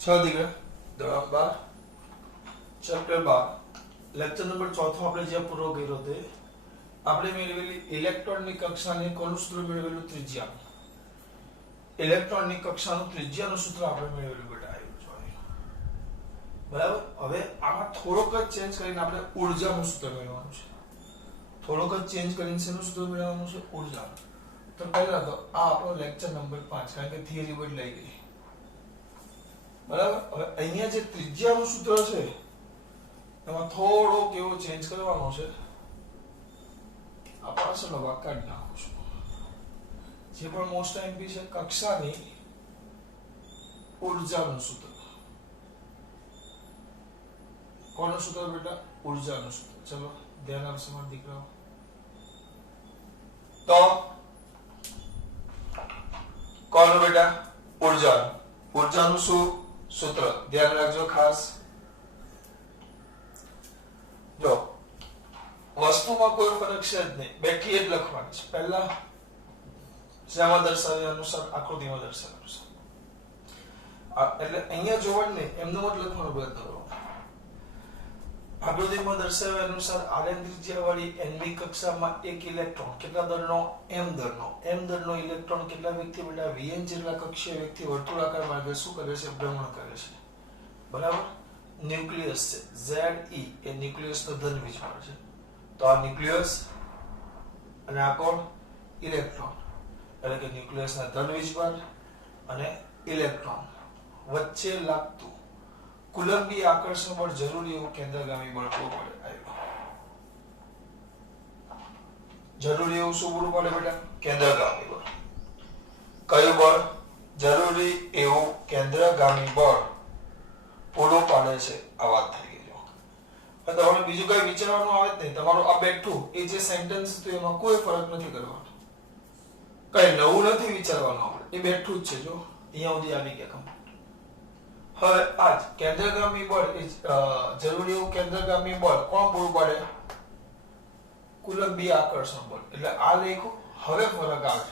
છ દીકરા ધોરણ 12 ચેપ્ટર 12 લેક્ચર નંબર 4 આપણે જે પૂરો કર્યો તે આપણે મેળવેલી ઇલેક્ટ્રોનની કક્ષાની કોનું સૂત્ર મેળવેલું ત્રિજ્યા ઇલેક્ટ્રોનની કક્ષાનું ત્રિજ્યાનું સૂત્ર આપણે મેળવેલું બેટા આવ્યું છે બરાબર હવે આમાં થોડોક જ ચેન્જ કરીને આપણે ઊર્જાનું સૂત્ર મેળવવાનું છે થોડોક જ ચેન્જ કરીને શેનું સૂત્ર મેળવવાનું છે ઊર્જા તો પહેલા તો આ આપણો લેક્ચર નંબર 5 કારણ કે થિયરી બદલાઈ ગઈ બરાબર હવે અહીંયા જે ત્રિજ્યાનું સૂત્ર છે એમાં થોડો કેવો ચેન્જ કરવાનો છે આ પાછળનો ભાગ કાઢી નાખું છું જે પણ મોસ્ટ એમપી છે કક્ષાની ઊર્જાનું સૂત્ર કોનું સૂત્ર બેટા ઊર્જાનું સૂત્ર ચલો ધ્યાન આપશો મારા દીકરાઓ તો કોનું બેટા ઊર્જાનું શું સૂત્ર ધ્યાન રાખજો ખાસ જો વસ્તુમાં કોઈ ફરક છે જ નહીં બેઠી જ લખવાની છે પહેલા જેમાં દર્શાવ્યા અનુસાર આકૃતિમાં દર્શાવ્યા અનુસાર એટલે અહીંયા જોવાનું નહીં એમનો મત લખવાનો પ્રયત્ન કરો આકૃતિમાં દર્શાવ્યા અનુસાર આરએન ત્રિજ્યાવાળી એનવી કક્ષામાં એક ઇલેક્ટ્રોન કેટલા દળનો m દળનો ઇલેક્ટ્રોન કેટલા વેગથી બેટા vn જેટલા કક્ષીય વેગથી વર્તુળાકાર માર્ગે શું કરે છે ભ્રમણ કરે છે બરાબર ન્યુક્લિયસ છે Ze એ ન્યુક્લિયસનો ધન વીજભાર છે તો આ ન્યુક્લિયસ અને આ કોણ ઇલેક્ટ્રોન એટલે કે ન્યુક્લિયસના ધન વીજભાર અને ઇલેક્ટ્રોન વચ્ચે લાગતું કુલંબી આકર્ષણ બળ જરૂરી એવું કેન્દ્રગામી બળ પૂરું પડે જરૂરી એવું શું પૂરું પડે બેટા કેન્દ્રગામી બળ કયું બળ જરૂરી એવું કેન્દ્રગામી બળ પૂરું પાડે છે આ વાત થઈ ગઈ જો તમારે બીજું કઈ વિચારવાનું આવે જ નહીં તમારું આ બેઠું એ જે સેન્ટેન્સ હતું એમાં કોઈ ફરક નથી કરવાનો કઈ નવું નથી વિચારવાનું આપણે એ બેઠું જ છે જો અહીંયા સુધી આવી ગયા હવે આજ કેન્દ્રગામી બળ જરૂરી એવું કેન્દ્રગામી બળ કોણ પૂરું પાડે કુલંબી આકર્ષણ બળ એટલે આ લખ્યું હવે ફરક આવે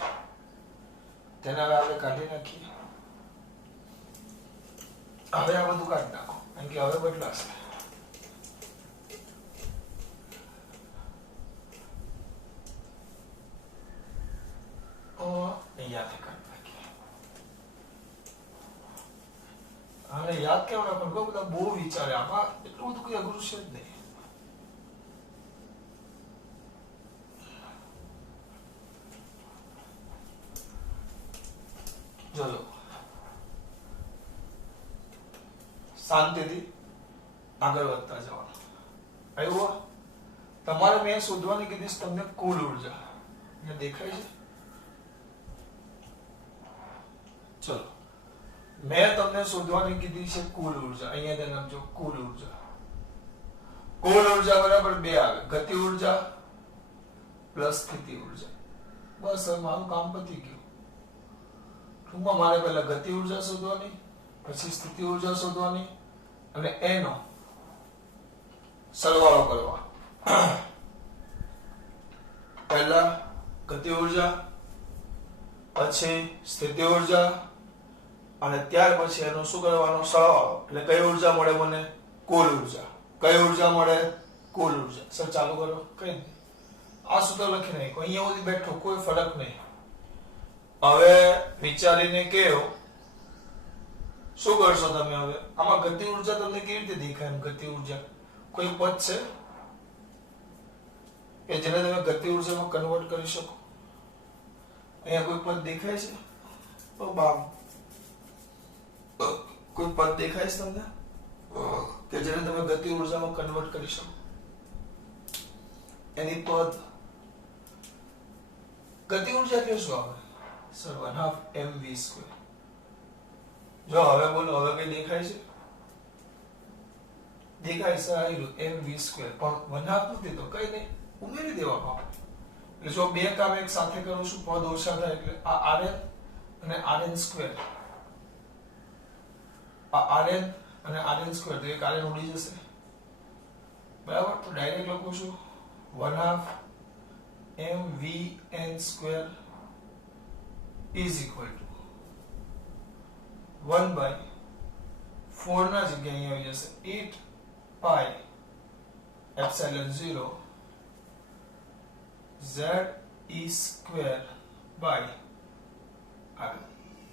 તેના હવે આપણે કાઢી નાખીએ હવે આ બધું કાઢી નાખો કારણ કે હવે બદલાશે અહીંયાથી કાઢી આને યાદ કેમ રાખવાનું કોઈ બધા બહુ વિચારે આમાં એટલું બધું કોઈ અઘરું છે જ નહીં ચલો શાંતિથી આગળ વધતા જવાનું આવ્યું તમારે મેં શોધવાની કીધી તમને કુલ ઉર્જા અહીંયા દેખાય છે ચલો મેં તમને શોધવાની કીધી છે કુલ ઉર્જા અહીંયા ધ્યાન આપજો કુલ ઉર્જા બરાબર બે આવે ગતિ ઉર્જા પ્લસ સ્થિતિ ઉર્જા બસ હવે મારું કામ પતી ગયું ટૂંકમાં મારે પહેલા ગતિ ઉર્જા શોધવાની પછી સ્થિતિ ઉર્જા શોધવાની અને એનો સરવાળો કરવા પહેલા ગતિ ઉર્જા પછી સ્થિતિ ઉર્જા અને ત્યાર પછી એનો શું કરવાનો સરવાળો એટલે કઈ ઉર્જા મળે મને કુલ ઉર્જા કઈ ઉર્જા મળે કુલ ઉર્જા સર ચાલુ કરો કઈ નહીં આ સૂત્ર લખી નાખો અહીંયા સુધી બેઠો કોઈ ફરક નહીં હવે વિચારીને કેવો શું કરશો તમે હવે આમાં ગતિ ઉર્જા તમને કેવી રીતે દેખાય એમ ગતિ ઉર્જા કોઈ પદ છે કે જેને તમે ગતિ ઉર્જામાં કન્વર્ટ કરી શકો અહીંયા કોઈ પદ દેખાય છે તો બામ કોઈ પદ દેખાય છે તમને કે જેને તમે ગતિ ઉર્જામાં કન્વર્ટ કરી શકો એની પદ ગતિ ઉર્જા કે શું આવે સર 1/2 mv². જો હવે બોલો હવે કઈ દેખાય છે દેખાય છે આયલું mv² પણ 1/2 નથી તો કઈ નહીં ઉમેરી દેવામાં એટલે જો બે કામ એક સાથે કરું છું પદ ઓછા થાય એટલે આ rn અને rn². આ rn અને rn² તો એક rn ઉડી જશે બરાબર તો ડાયરેક્ટ લખું છું 1/2 mvn² is equal to 1/2 4 ના જગ્યાએ અહીં આવી જશે 8 pi epsilon 0 z e square by r.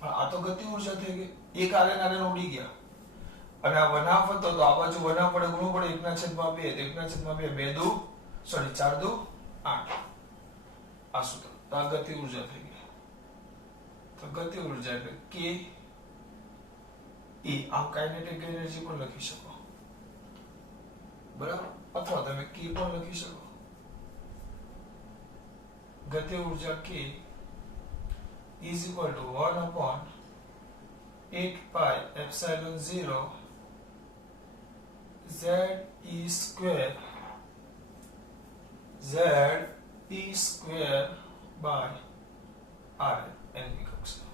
આ તો ગતિ ઊર્જા થઈ ગઈ. એક આરએન ઉડી ગયા અને આ વનાફ હતો તો આ બાજુ વનાફ પડે ગુણો પડે 1/2 1/2 2 દુ સોરી 4 દુ 8 આ સૂત્ર. તો આ ગતિ ઊર્જા થઈ ગઈ. તો ગતિ ઊર્જા એટલે k e આમ કાઇનેટિક એનર્જી પણ લખી શકો બરાબર, અથવા તમે k પણ લખી શકો. ગતિ ઊર્જા k is equal to 1/8 pi epsilon 0 z e square by r n ની કક્ષા.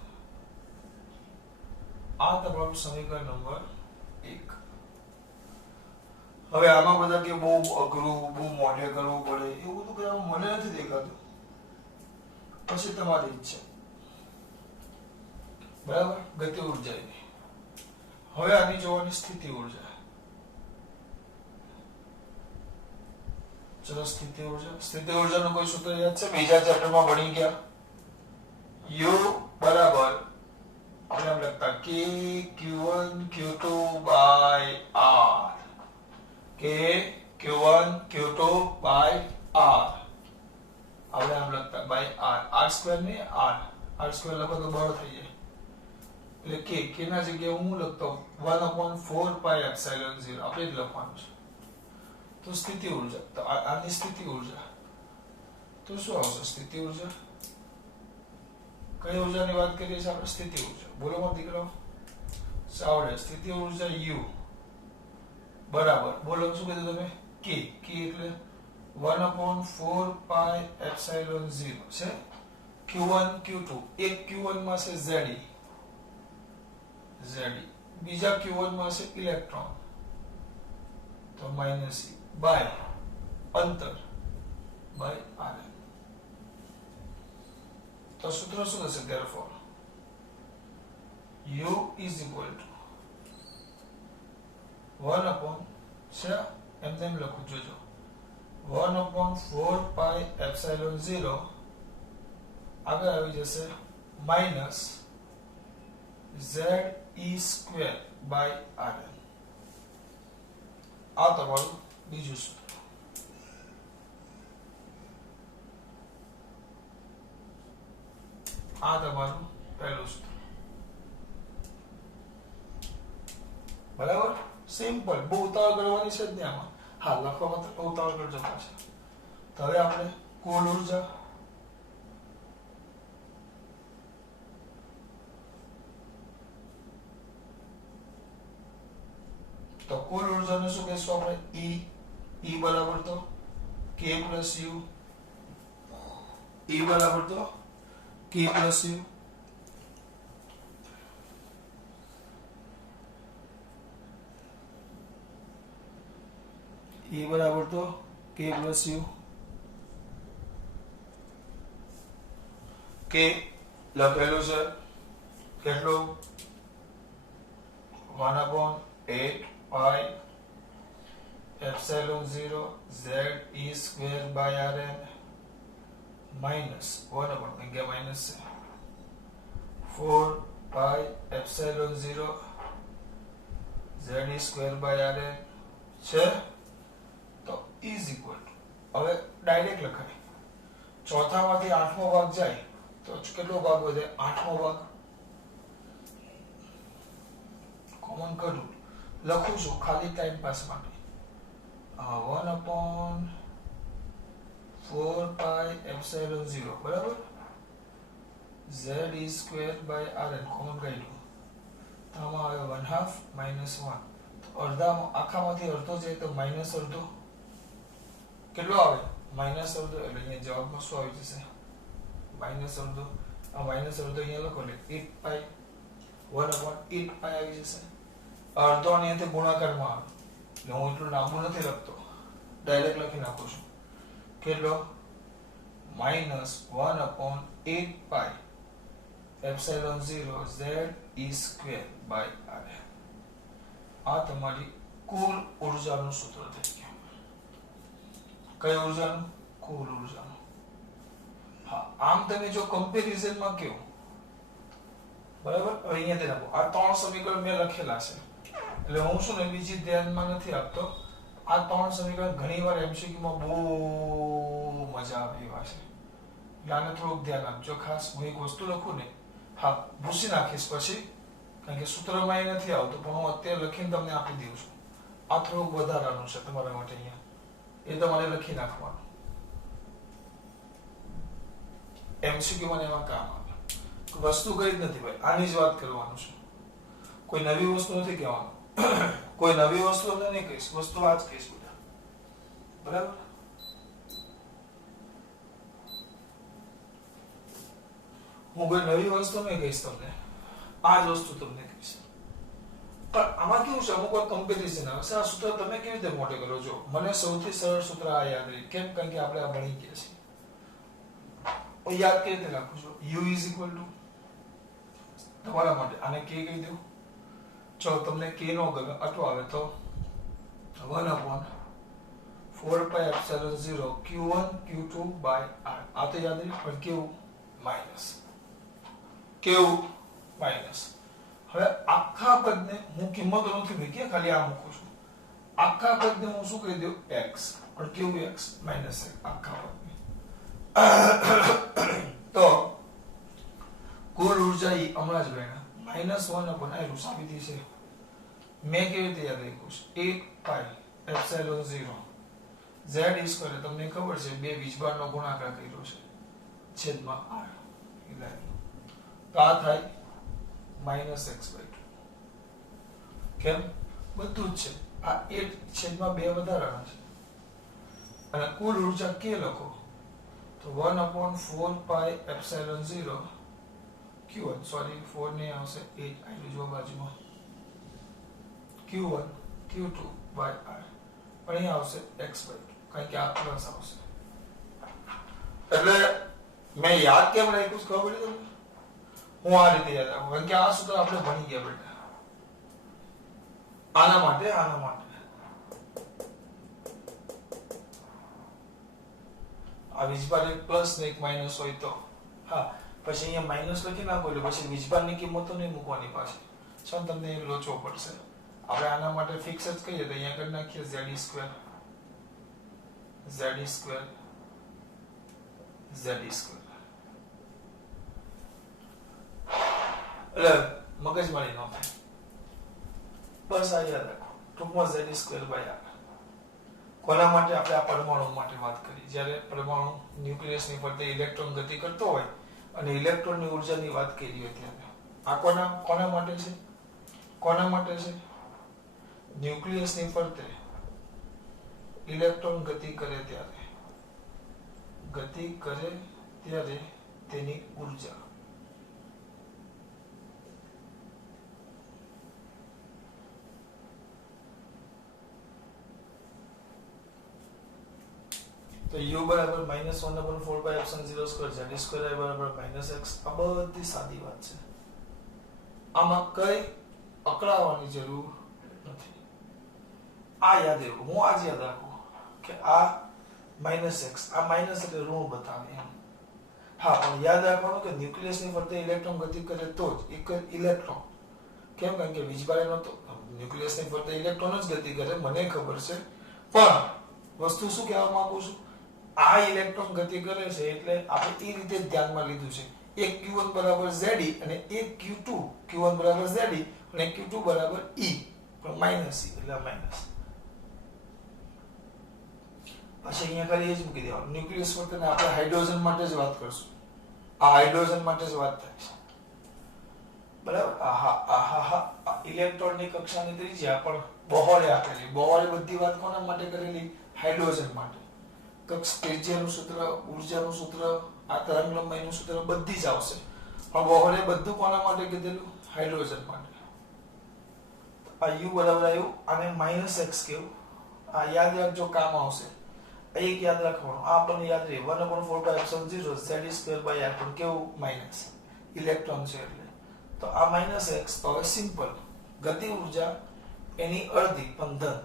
આ તમારું સમીકરણ નંબર 1. હવે આમાં બધા કે બહુ અઘરું બહુ મોઢે કરવું પડે એવું બધું કરવામાં મને નથી દેખાતું. પછી તમારી ઈચ્છા. બરાબર. ગતિ ઊર્જા ની હવે આની જોવાની સ્થિતિ ઊર્જા. ચલો સ્થિતિ ઊર્જાનું કોઈ સૂત્ર યાદ છે? બીજા ચેપ્ટરમાં ભણી ગયા. u બરાબર આપણે આમ લખતા k q1 q2 by r. k q1 q2 by r આપણે આમ લખતા by r. r સ્ક્વેર ને r સ્ક્વેર લખો તો બળ થઈ જાય. એટલે k ના જગ્યાએ હું લખતો 1/4 pi epsilon 0 આપણે જ લખવાનું છે. તો સ્થિતિ ઊર્જા, તો આની સ્થિતિ ઊર્જા તો શું આવશે? સ્થિતિ ઊર્જા કઈ ઊર્જાની વાત કરીએ છીએ આપણે? સ્થિતિ ઊર્જા. બોલો માં દીકરાઓ સાવડે. સ્થિતિ ઊર્જા u બરાબર બોલો શું કીધું તમે? k એટલે 1/4 pi epsilon 0 છે. q1 q2 એક q1 માં છે ze બીજા q1 માં છે ઇલેક્ટ્રોન તો માઈનસ e બાય અંતર બાય r. તો સૂત્ર શું થશે? therefore u is equal to 1/, એમ લખું જોજો, 1/4 pi epsilon 0 આગળ આવી જશે minus z e square by r. આ તમારું બીજું સૂત્ર. આ તમારું પહેલું સૂત્ર. બરાબર. સિમ્પલ. બહુ ઉતાવળ કરવાની છે જ નહીં આમાં. હા, લખવામાં તો ઉતાવળ કરજો પાછા. તો હવે આપણે કુલ ઊર્જા તો કુલ ઊર્જાનું શું કહેશું આપણે? E બરાબર તો k plus u. E બરાબર તો k plus u. E બરાબર તો k plus u. k લખેલું છે કેટલું? 1/8 pi epsilon 0 z e square by rn minus 1/, क्या माइनस है 4 pi epsilon 0 z e square by rn છે. તો is equal to હવે ડાયરેક્ટ લખાય. ચોથામાંથી આઠમો ભાગ જાય તો કેટલો ભાગ વધે? આઠમો ભાગ. કોમન કરું લખું છું ખાલી ટાઈમ પાસ માટે. 1/4 pi epsilon 0 બરાબર z e square by rn common કાઢ્યું તો આમાં આવે 1/2 minus 1. તો અડધા આખામાંથી અડધો જાય તો માઈનસ અડધો કેટલો આવે? માઈનસ અડધો. એટલે અહીંયા જવાબમાં શું આવી જશે? માઈનસ અડધો. આ માઈનસ અડધો અહીંયા લખો એટલે 8 pi 1/8 pi આવી જશે. અડધો ને અહીંથી ગુણાકારમાં આવે એટલે હું એટલું લાંબુ નથી લખતો, ડાયરેક્ટ લખી નાખું છું. કેટલો? Minus 1/8 pi epsilon 0 z e square by r. આ તમારી કુલ ઉર્જાનું સૂત્ર થઈ ગયું. કઈ ઉર્જાનું? કુલ ઉર્જાનું. હા, આમ તમે જો કમ્પેરિઝનમાં કહો, બરાબર, હવે અહીંયાથી રાખો, આ ત્રણ સમીકરણ મેં લખેલા છે એટલે હું શું ને બીજી ધ્યાનમાં નથી આપતો. આ ત્રણ સમીકરણ ઘણીવાર MCQ માં બહુ મજા આવે એવા છે એટલે આને થોડુંક ધ્યાન આપજો ખાસ. હું એક વસ્તુ લખું ને, હા ભૂસી નાખીશ પછી, કારણ કે સૂત્રમાં એ નથી આવતું, પણ હું અત્યારે લખીને તમને આપી દઉં છું. આ થોડુંક વધારાનું છે તમારા માટે અહીંયા, એ તમારે લખી નાખવાનું. MCQ માં એમાં કામ આવે. વસ્તુ કઈ જ નથી ભાઈ, આની જ વાત કરવાનું છે. કોઈ નવી વસ્તુ નથી કહેવાનું. કોઈ નવી વસ્તુ તમને નહીં કહીશ, વસ્તુ આ જ કહીશ બધા. બરાબર? હું કોઈ નવી વસ્તુ નહીં કહીશ તમને, આ જ વસ્તુ તમને કહીશ. પણ આમાં કેવું છે, અમુક વાર કમ્પેરિઝન આવે છે. આ સૂત્ર તમે કેવી રીતે મોટે કરો છો? મને સૌથી સરળ સૂત્ર આ યાદ રહી. કેમ? કારણ કે આપણે આ ભણી ગયા છીએ. હું યાદ કેવી રીતે રાખું છું? u ઇઝ ઇક્વલ ટુ, તમારા માટે આને k કહી દઉં. જો તમને k નો ગમે અટો આવે તો 1/4πε0 q1 q2 by r. આ તો યાદ રહી. પણ કેવું? માઈનસ. કેવું? માઈનસ. હવે આખા પદને હું કિંમતો નથી મૂકી, ખાલી આ મૂકું છું. આખા પદને હું શું કહી દઉં? x. પણ કેવું x? માઈનસ આખા પદને. તો કુલ ઉર્જા ઈ હમણાં જ ગણ્યા -1/r સાબિતી છે. મેં કેવી રીતે યાદ રાખ્યું છે? 8πε0 z² તમને ખબર છે બે વીજભારનો ગુણાકાર કર્યો છે છેદમાં r. તો આ થાય -x/2. કેમ? બધું જ છે. આ 8/2 વધારાના છે. અને કુલ ઉર્જા k લખો તો 1/4πε0 q1, સોરી 4 ને આવશે 8 આઈ જો બાજુમાં, q1 q2 by r. પણ અહીં આવશે x/2 કારણ કે આ પ્લસ આવશે. એટલે મેં યાદ કેમ રાખ્યું છે ખબર પડી તમને? હું આ રીતે યાદ રાખું કારણ કે આ સૂત્ર આપણે ભણી ગયા બેટા. આના માટે આ વીજભાર એક પ્લસ ને એક માઈનસ હોય તો હા, પછી અહીંયા માઈનસ લખી નાખો એટલે પછી વીજભારની કિંમતો નહીં મૂકવાની પાછી. ચાલ તમને લોચો પડશે. આપણે આના માટે ફિક્સ જ કહીએ તો અહીંયા કરી નાખીએ z², એટલે મગજમારી ન થાય. બસ આ યાદ રાખો. ટૂંકમાં z²/r. કોના માટે? આપણે આ પરમાણુ માટે વાત કરી. જ્યારે પરમાણુ ન્યુક્લિયસની ફરતે ઇલેક્ટ્રોન ગતિ કરતો હોય અને ઇલેક્ટ્રોનની ઉર્જાની વાત કરી હોય ત્યારે આ કોના માટે છે? કોના માટે છે? ન્યુક્લિયસની ફરતે ઇલેક્ટ્રોન ગતિ કરે ત્યારે તેની ઉર્જા તો u બરાબર -1/4πε0² z² બરાબર -x. આ બધી સાદી વાત છે. આમાં કઈ અકળાવવાની જરૂર નથી. આ યાદ રાખો. હું આજ યાદ રાખું કે આ -x, આ માઈનસ એટલે ઋણ બતાવે એમ. હા, પણ યાદ રાખવાનું કે ન્યુક્લિયસની ફરતે ઇલેક્ટ્રોન ગતિ કરે તો જ એક ઇલેક્ટ્રોન. કેમ? કારણ કે વીજભાર નતો. ન્યુક્લિયસની ફરતે ઇલેક્ટ્રોન જ ગતિ કરે, મને ખબર છે. પણ વસ્તુ શું કહેવા માંગુ છું? આ ઇલેક્ટ્રોન ગતિ કરે છે એટલે આપણે એ રીતે ધ્યાનમાં લીધું છે. એક q1 બરાબર ze અને એક q1 બરાબર ze અને q2 બરાબર e, પણ માઈનસ e એટલે માઈનસ. પછી અહીંયા ખાલી એ જ મૂકી દેવાનું. ન્યુક્લિયસ ફરતે આપણે હાઇડ્રોજન માટે જ વાત કરશું. આ હાઇડ્રોજન માટે જ વાત થાય છે. બરાબર? આહા ઇલેક્ટ્રોનની કક્ષાની ત્રિજ્યા પણ બોહરે આપેલી. બોહરે બધી વાત કોના માટે કરેલી? હાઇડ્રોજન માટે. કક્ષ ત્રિજ્યાનું સૂત્ર, ઉર્જાનું સૂત્ર, આ તરંગ લંબાઈનું સૂત્ર બધી જ આવશે. પણ બોહરે બધું કોના માટે કીધેલું? હાઇડ્રોજન માટે. આ u બરાબર આવ્યું. આને -x કેવું? આ યાદ રાખજો, કામ આવશે. એક યાદ રાખવાનું. આ આપણને યાદ રહે 1/4πε0 z²/r. પણ કેવું? માઈનસ. ઇલેક્ટ્રોન છે એટલે. તો આ -x તો હવે સિમ્પલ. ગતિ ઉર્જા એની અડધી પણ ધન.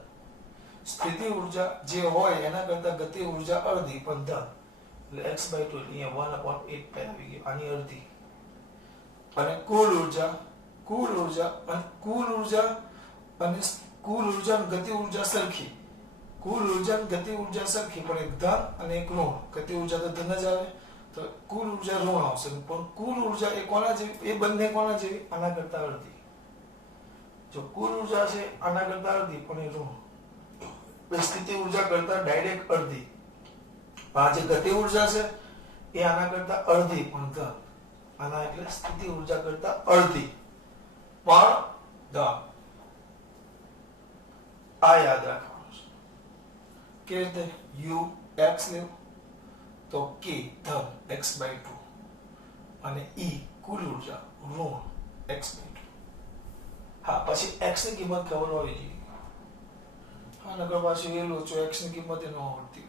સ્થિતિ ઉર્જા જે હોય એના કરતા ગતિ ઉર્જા અડધી પણ ધન. એટલે x/2 અહીંયા 1/8 પાઈ આવી ગયું, આની અડધી. અને કુલ ઉર્જા અને ગતિ ઉર્જા સરખી. કુલ ઉર્જા અને ગતિ ઉર્જા સરખી, પણ એક ધન અને એક ઋણ. ગતિ ઉર્જા તો ધન જ આવે, તો કુલ ઉર્જા ઋણ આવશે. પણ કુલ ઉર્જા એ કોના જેવી? એ બંને કોના જેવી? આના કરતા અડધી. જો કુલ ઉર્જા છે આના કરતા અડધી, પણ એ ઋણ. સ્થિતિ ઉર્જા કરતા ડાયરેક્ટ અડધી. આ જે ગતિ ઉર્જા છે એ આના કરતા અડધી પણ ધન. આના એટલે સ્થિતિ ઉર્જા કરતા અડધી પણ ધન. આ યાદ રાખવાનું છે. કે રીતે u x લેવું તો k ધન x/2 અને e કુલ ઉર્જા ઋણ x/2. હા, પછી x ની કિંમત ખબર હોવી જોઈએ. હા, નકર પાછું એ લોચો x ની કિંમત એ ન આવડતી હોય.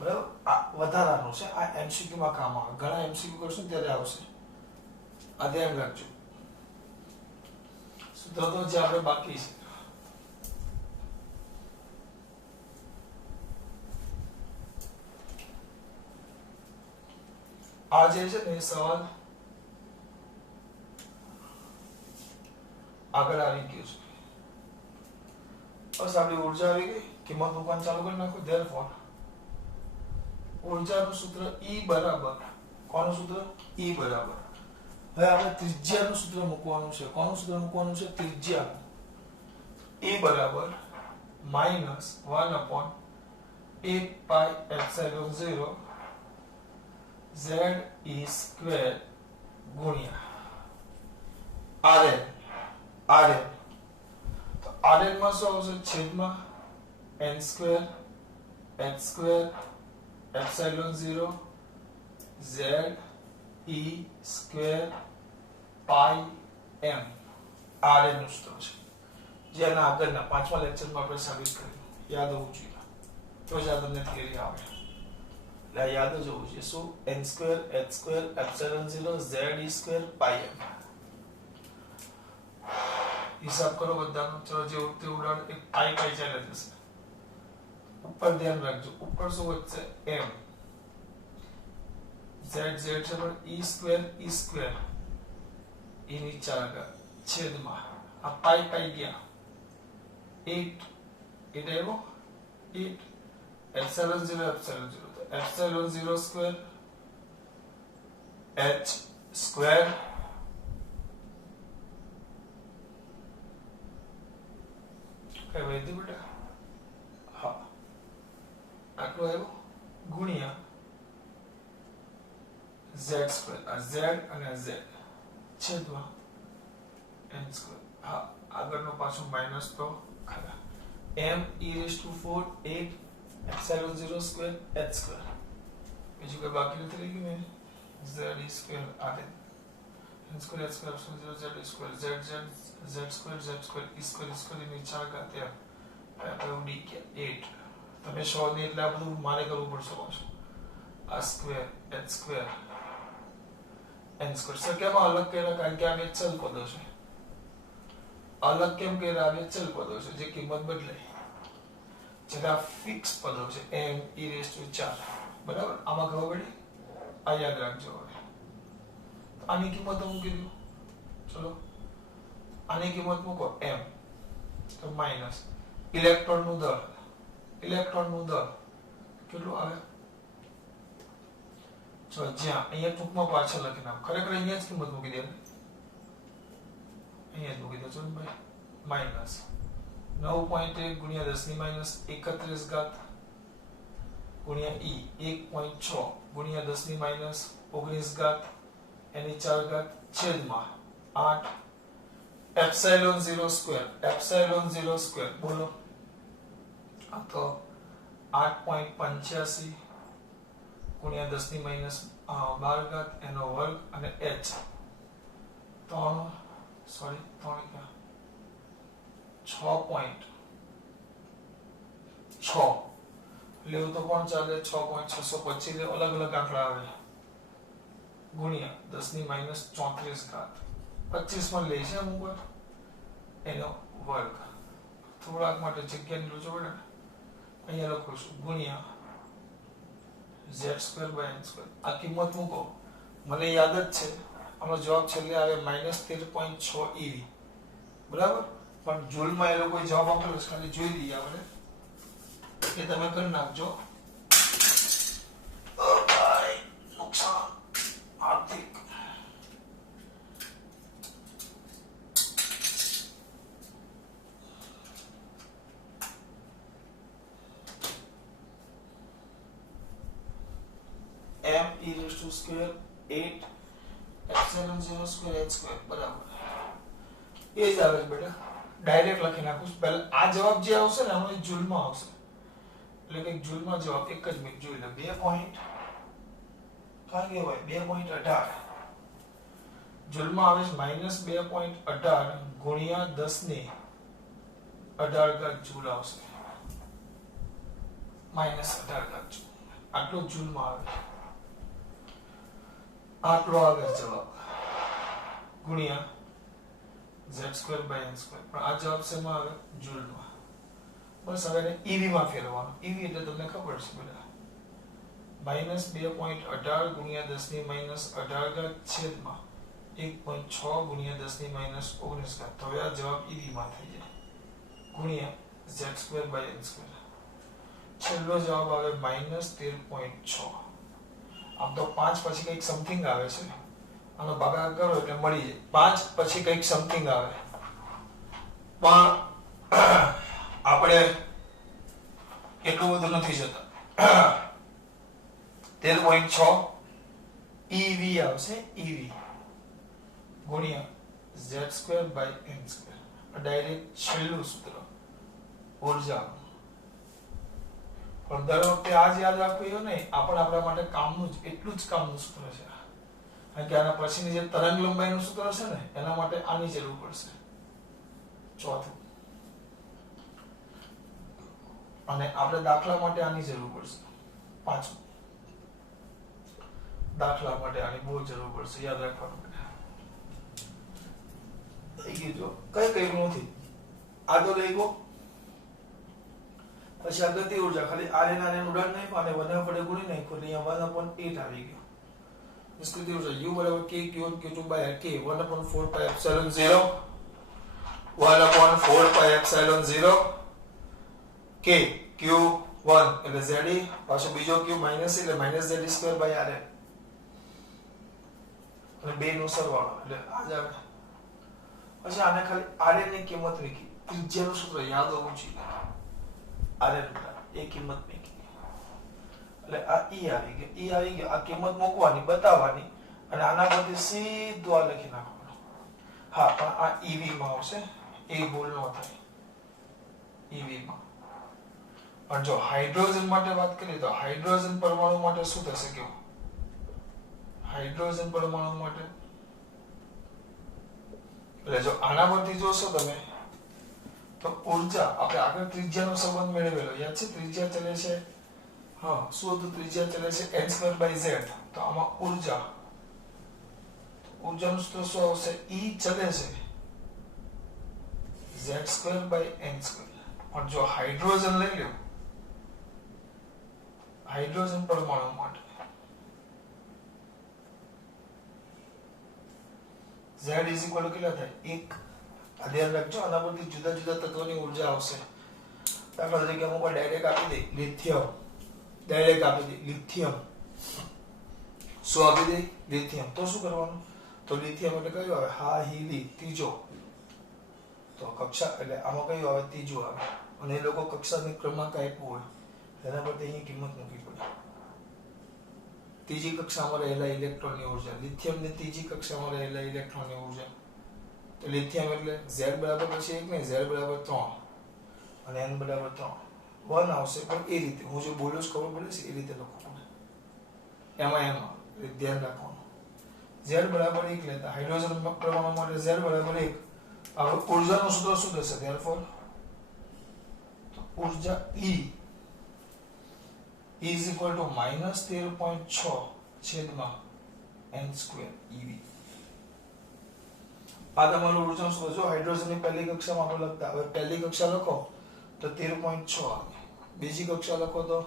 બરાબર? આ વધારાનું છે, આ MCQ માં કામ આવે. ઘણા MCQ કરશું ત્યારે આવશે. આ ધ્યાન રાખજો. સૂત્ર તો જે આપણે બાકી છે. આ જે છે ને સવાલ આગળ આવી ગયો છે. બસ આપણી ઉર્જા આવી ગઈ. કિંમત મૂકવાનું ચાલુ કરી નાખો. ધેરફોર ઉર્જાનું સૂત્ર E બરાબર, કોનું સૂત્ર? E બરાબર. હવે આપણે ત્રિજ્યાનું સૂત્ર મૂકવાનું છે. કોનું સૂત્ર મૂકવાનું છે? ત્રિજ્યાનું. E બરાબર -1/8 પાઈ એપ્સિલોન 0 z e સ્ક્વેર ગુણ્યા rn. તો rn માં શું આવશે? છેદમાં n square h square epsilon 0 z e square પાઈ m. rn નું સૂત્ર છે. જેના આગળના 5મા લેક્ચરમાં આપણે સાબિત કર્યું. યાદ હોવું જોઈએ. તો જ આ તમને થિયરી આવે. એટલે યાદ જ હોવું જોઈએ. શું? n square h square epsilon 0 z e square પાઈ m. હિસાબ કરો બધાનો. ચલો, જે ઉડતે ઉડાડ એક પાઈ ચાલે જશે. ઉપર ધ્યાન રાખજો. ઉપર શું વધશે? m. z છે પણ e સ્ક્વેર e ની 4 છેદમાં આ પાઈ ગયા 8 આવ્યો 8 એપ્સિલોન 0 તો એપ્સિલોન 0 સ્ક્વેર h સ્ક્વેર કઈ વૈદ્ય બેટા? હા, આટલું આવ્યું ગુણ્યા z સ્ક્વેર. આ z અને z છેદમાં n સ્ક્વેર. હા, આગળનો પાછો માઈનસ તો ખરા. m e⁴ 8 epsilon 0 square h square. બીજું કઈ બાકી નથી રહી ગયું ને? z e square r n square h square epsilon 0 z e square z square e square ની 4 ઘાત ઉડી ગયા 8. તમે 100 ની એટલે આ બધું મારે કરવું પડશે પાછું. આ square h square n square. Sir કેમ અલગ કર્યા? કારણ કે આ બે ચલ પદો છે. અલગ કેમ કર્યા? આ બે ચલ પદો છે જે કિંમત બદલાય. જેના ફિક્સ પદો છે m e⁴. બરાબર? આમાં ખબર પડી? આ યાદ રાખજો. હવે આની કિંમત મૂકી દો. ચલો, આની કિંમત મૂકો m. તો માઈનસ ઇલેક્ટ્રોનનું દળ કેટલું આવે? જો જ્યાં અહીંયા ટૂંકમાં પાછળ લખી નાખ. ખરેખર અહીંયા જ કિંમત મૂકી દે. અહીંયા જ મૂકી દો. ચલો ભાઈ, માઈનસ 9.1 ગુણ્યા 10⁻31 ઘાત ગુણ્યા e 1.6 ગુણ્યા 10⁻19 ઘાત એની 4 ઘાત છેદમાં 8 એપ્સિલોન 0 સ્ક્વેર. બોલો, આ તો 8.85 ગુણ્યા 10⁻12 ઘાત એનો વર્ગ અને h 6.6 લેવું તો કોણ ચાલે? 6.625 લે. અલગ અલગ આંકડા આવે. ગુણ્યા 10⁻34 ઘાત 25 માં લે છે અમુક વાર. એનો વર્ગ થોડાક માટે જગ્યાની લોચો પડે ને અહીંયા લખું છું ગુણ્યા z²/n². આ કિંમત મૂકો, મને યાદ જ છે આનો જવાબ છેલ્લે આવે -13.6 eV, બરાબર. પણ જૂલમાં એ લોકોએ જવાબ આપેલો છે, ખાલી જોઈ લઈએ આપણે કે તમે કરી નાખજો. નુકસાન આર્થિક m(e²) 8 ε0² h² બરાબર. એ જ આવે બેટા, ડાયરેક્ટ લખી નાખું. પહેલા આ જવાબ જે આવશે ને આમાં જૂલમાં આવશે, એટલે કે જૂલમાં જવાબ એક જ મિનિટ જોઈ લે. 2 પોઈન્ટ કાં કહેવાય 2.18 જૂલમાં આવે છે -2.18 ગુણ્યા 10⁻18 જૂલ આવશે. -18 જૂલ આટલો જૂલમાં આવે, આટલો આવે જવાબ ગુણ્યા z²/n². પણ આ જવાબ શેમાં આવે? જૂલમાં. બસ હવે એને ઈવી માં ફેરવવાનું. ઈવી એટલે તમને ખબર છે બધા, -2.18 ગુણ્યા 10⁻18 છેદમાં 1.6 ગુણ્યા 10⁻19. તો હવે આ જવાબ ઈવી માં થઈ જાય ગુણ્યા z²/n². છેલ્લો જવાબ આવે -13.6. આમ તો 5 પછી કંઈક સમથિંગ આવે છે, આનો ભાગાકાર કરો એટલે મળી જાય. 5 પછી કંઈક સમથિંગ આવે, પણ આપણે એટલું બધું નથી જતા. 13.6 EV આવશે, EV ગુણ્યા z²/n². ડાયરેક્ટ છેલ્લું સૂત્ર ઊર્જા. પણ દર વખતે આ જ યાદ રાખવું એવું નહીં, આપણા માટે કામનું જ એટલું જ કામનું સૂત્ર છે. કારણ કે આના પછીની જે તરંગ લંબાઈનું સૂત્ર છે ને એના માટે આની જરૂર પડશે, ચોથું. અને આપણે દાખલા માટે આની જરૂર પડશે, પાંચમું. દાખલા માટે આની બહુ જરૂર પડશે, યાદ રાખવાનું. થઈ ગયું. જો કઈ નથી આ તો લઈ ગયો. પછી આ ગતિ ઊર્જા ખાલી r ને ઉડાડ નાખ્યો અને 1 વડે ગુણી નાખ્યો એટલે અહીંયા 1/8 આવી ગયો. નિશ્ચિત ઊર્જા u = k q1 q2/r k 1/4πε0 1/4πε0 k q1 એટલે z પાછો બીજો q માઈનસ એટલે -z²/r અને બે નો સરવાળો એટલે આ જ આવે. પછી આને ખાલી r ની કિંમત મૂકી, ત્રિજ્યાનું સૂત્ર યાદ હોવું જોઈએ. r એ કિંમત મૂકી એટલે આ e આવી ગયો. આ કિંમત મૂકવાની, બતાવવાની અને આના પરથી સીધું આ લખી નાખવાનું. હા, પણ આ ev માં આવશે, એ ભૂલ ન થાય. ev માં. પણ જો હાઇડ્રોજન માટે વાત કરીએ તો હાઇડ્રોજન પરમાણુ માટે શું થશે કેવું? હાઇડ્રોજન પરમાણુ માટે એટલે જો આના પરથી જોશો તમે તો ઊર્જા આપણે આગળ ત્રિજ્યાનો સંબંધ મેળવેલો યાદ છે. ત્રિજ્યા ચલે છે, હા શું હતું? ત્રિજ્યા ચલે છે n²/z. તો આમાં ઊર્જાનું સૂત્ર શું આવશે? E ચલે છે z²/n². પણ જો હાઇડ્રોજન લઈ લો, હાઇડ્રોજન પરમાણુ માટે z કેટલા થાય? 1. આ ધ્યાન રાખજો, આના પરથી જુદા જુદા તત્વોની ઊર્જા આવશે. દાખલા તરીકે અમુક ડાયરેક્ટ આપી દે લિથિયમ, ડાયરેક્ટ આપી દે લિથિયમ. શું આપી દે? લિથિયમ. તો શું કરવાનું? તો લિથિયમ એટલે કયું આવે? હા, હીલી ત્રીજો. તો કક્ષા એટલે આમાં કયું આવે? ત્રીજું આવે. અને એ લોકો કક્ષાની ક્રમાંક આપ્યો હોય એના પરથી અહીં કિંમત મૂકવી પડે. ત્રીજી કક્ષામાં રહેલા ઇલેક્ટ્રોનની ઊર્જા, લિથિયમની ત્રીજી કક્ષામાં રહેલા ઇલેક્ટ્રોનની ઊર્જા. તો લિથિયમ એટલે z બરાબર પછી 1 ને z બરાબર 3 અને n બરાબર 3. 1 આવશે પણ એ રીતે હું જે બોલું છું ખબર પડે છે એ રીતે લખવું પડે. એમાં ધ્યાન રાખવાનું. z બરાબર 1 લેતા હાઇડ્રોજન પરમાણુ માટે z બરાબર 1. હવે ઊર્જાનું સૂત્ર શું થશે? ધેરફોર તો ઊર્જા E is equal to -13.6 છેદમાં n² eV. આ તમારું ઉર્જાનું સૂત્ર જો હાઇડ્રોજનની પહેલી કક્ષામાં આપણે લખતા, હવે પહેલી કક્ષા લખો તો 13.6 આવે, બીજી કક્ષા લખો તો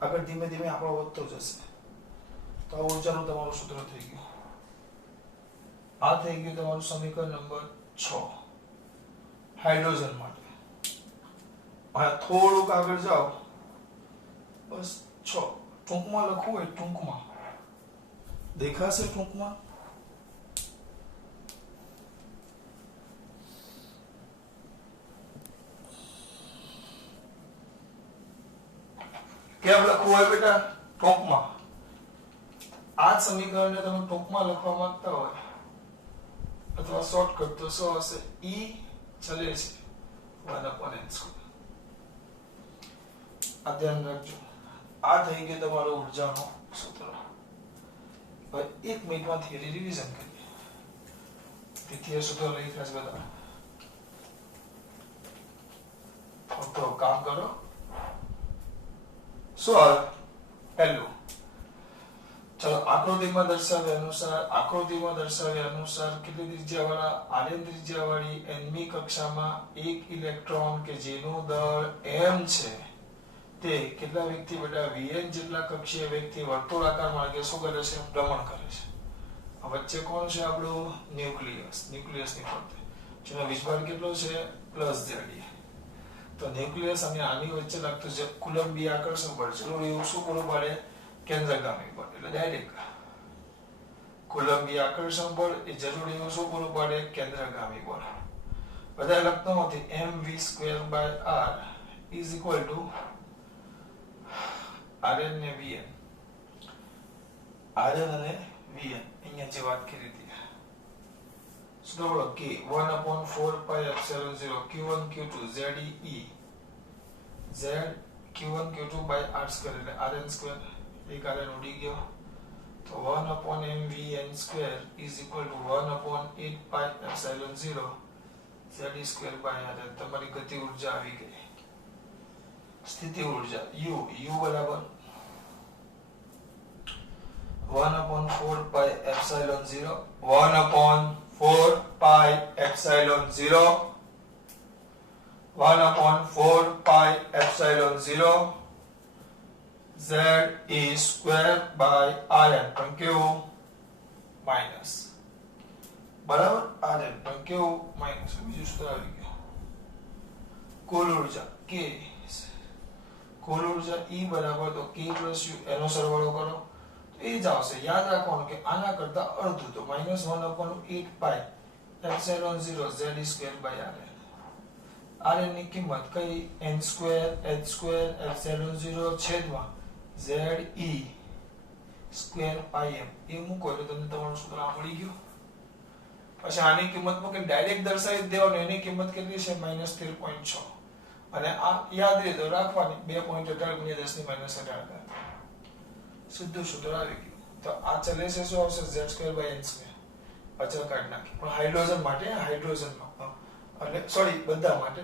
આગળ ધીમે ધીમે આપણો વધતો જશે. તો આ ઉર્જાનું તમારું સૂત્ર થઈ ગયું. આ થઈ ગયું તમારું સમીકરણ નંબર 6 હાઇડ્રોજન માટે. હવે થોડુંક આગળ જાઓ, બસ 6 ટૂંકમાં લખવું હોય ટૂંકમાં દેખાશે, ટૂંકમાં કેમ લખવું હોય બેટા? ટૂંકમાં. આ સમીકરણને તમે ટૂંકમાં લખવા માંગતા હોય અથવા શોર્ટકટ તો શું હશે? E ચલે છે 1/n². આ ધ્યાન રાખજો. આ થઈ ગયું તમારું ઉર્જાનું સૂત્ર. હવે 1 મિનિટમાં થિયરી રિવિઝન કરીએ. દ્વિતીય સૂત્ર લખ્યા છે બધા. તો કામ કરો. શું આવે? પહેલું ચલો આકૃતિમાં દર્શાવ્યા અનુસાર કેટલી ત્રિજ્યાવાળા Rn ત્રિજ્યાવાળી nમી કક્ષામાં એક ઇલેક્ટ્રોન કે જેનું દળ m છે તે કેટલા વેગથી બેટા vn જેટલા કક્ષીય વેગથી વર્તુળાકાર માર્ગે શું કરે છે? ભ્રમણ કરે છે. આ વચ્ચે કોણ છે? આપણું ન્યુક્લિયસની ફરતે જેનો વીજભાર કેટલો છે? +Z. તો ન્યુક્લિયસ અને આની વચ્ચે લાગતું જે કુલંબીય આકર્ષણ બળ જરૂર એવું શું પૂરું પાડે? કેન્દ્રગામી બળ. એટલે ડાયરેક્ટ કુલંબીય આકર્ષણ બળ એ જરૂર એવું શું પૂરું પાડે? કેન્દ્રગામી બળ. બધા લખતો નથી mv²/r is equal to Rn ને Vn. Rn અને Vn અહીંયા જે વાત કરી હતી શું બોલો કે 1/4πε0 q1 q2 ze z q1 q2 by r² એટલે rn² એક rn ઉડી ગયો તો 1/mvn² is equal to 1/8πε0 z² by rn. તમારી ગતિ ઊર્જા આવી ગઈ. સ્થિતિ ઊર્જા u બરાબર 1/4πε0 z is square by rn પણ કેવું? માઈનસ. બરાબર? rn પણ કેવું? માઈનસ. બીજું સૂત્ર આવી ગયું. કુલ ઊર્જા k, કુલ ઊર્જા E બરાબર તો k + u એનો સરવાળો કરો તો એ જ આવશે. યાદ રાખવાનું કે આના કરતા અડધું તો -1/8πε0 z² by rn. rn ની કિંમત કઈ? n² h² ε0 છેદમાં ze સ્ક્વેર પાઈ m એ મૂકો એટલે તમને તમારું સૂત્ર મળી ગયું. પછી આની કિંમત મૂકીને ડાયરેક્ટ દર્શાવી દેવાનું. એની કિંમત કેટલી છે? -13.6. અને આ યાદ રહે તો રાખવાની 2.18 × 10⁻18. સીધું સૂત્ર આવી ગયું. તો આ ચલે છે શું આવશે? z² by n². અચળ કાઢી નાખી. પણ હાઇડ્રોજન માટે હાઇડ્રોજનમાં એટલે સોરી બધા માટે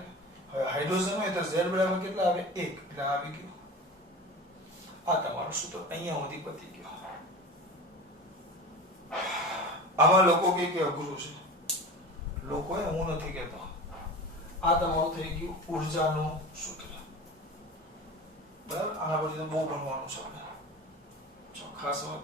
હવે હાઇડ્રોજન હોય તો z બરાબર કેટલા આવે? 1 એટલે આવી ગયું. આ તમારું સૂત્ર અહીંયા સુધી પતી ગયો. આમાં લોકો કે અઘરું છે. લોકોએ હું નથી કહેતો. આ તમારું થઈ ગયું ઊર્જાનું સૂત્ર. બરાબર? આના પછી તો બહુ ભણવાનું છે. ખાસ વાત